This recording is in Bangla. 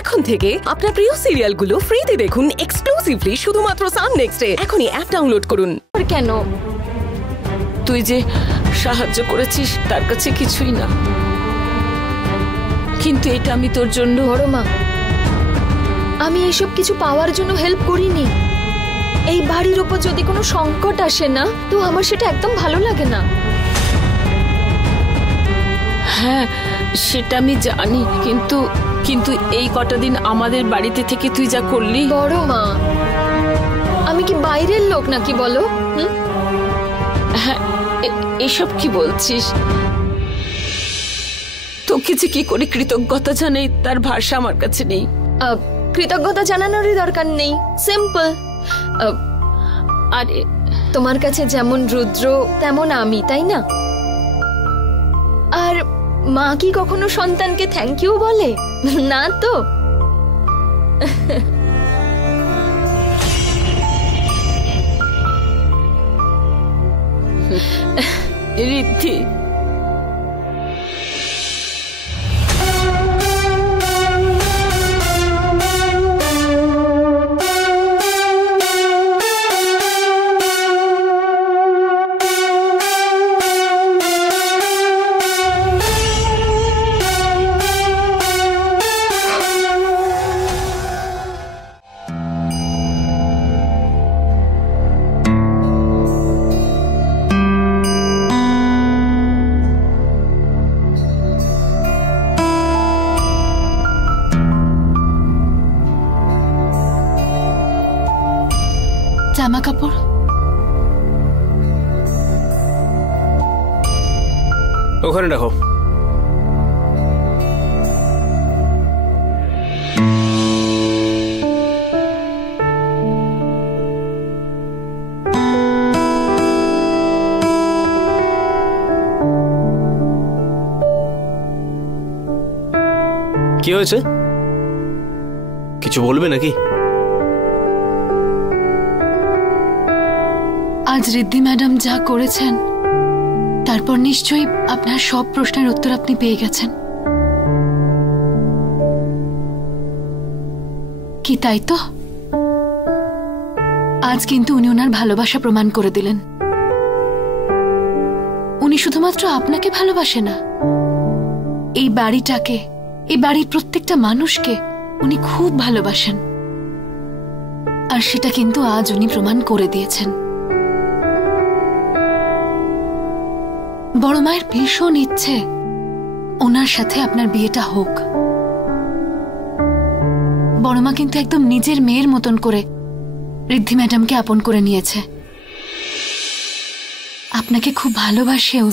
এখন থেকে আপনার প্রিয় সিরিয়ালগুলো ফ্রিতে দেখুন এক্সক্লুসিভলি শুধুমাত্র সান নেক্সটে। এখনই অ্যাপ ডাউনলোড করুন। কেন? তুই যে সাহায্য করেছিস তার কাছে কিছুই না, কিন্তু এটা আমি তোর জন্য। বড় মা, আমি এসব কিছু পাওয়ার জন্য হেল্প করিনি। এই বাড়ির উপর যদি কোনো সংকট আসে না, তো আমার সেটা একদম ভালো লাগে না। হ্যাঁ, সেটা আমি জানি, কিন্তু এই কটা দিন আমাদের বাড়িতে থেকে তুই যা করলি। বড় মা, আমি কি বাইরের লোক নাকি বলো? হ্যাঁ, এসব কি বলছিস? তোকে যে কি করে কৃতজ্ঞতা জানাই তার ভাষা আমার কাছে নেই। কৃতজ্ঞতা জানানোরই দরকার নেই, সিম্পল। আরে তোমার কাছে যেমন রুদ্র তেমন আমি, তাই না? আর মা কি কখনো সন্তানকে থ্যাংক ইউ বলে না? তো রিদ্ধি, জামা কাপড় ওখানে রাখো। কি হয়েছে? কিছু বলবে নাকি? আজ রিদ্ধি ম্যাডাম যা করেছেন তারপর নিশ্চয়ই আপনার সব প্রশ্নের উত্তর আপনি পেয়ে গেছেন কি, তাই তো? আজ কিন্তু উনি ওনার ভালোবাসা প্রমাণ করে দিলেন। উনি শুধুমাত্র আপনাকে ভালোবাসে না, এই বাড়িটাকে, এই বাড়ির প্রত্যেকটা মানুষকে উনি খুব ভালোবাসেন। আর সেটা কিন্তু আজ উনি প্রমাণ করে দিয়েছেন। বড় মায়ের ভীষণ ইচ্ছে ওনার সাথে আপনার বিয়েটা হোক। বড় মা কিন্তু একদম নিজের মেয়ের মতন করে রিদ্ধি ম্যাডামকে আপন করে নিয়েছে, আপনাকে খুব ভালোবাসেও।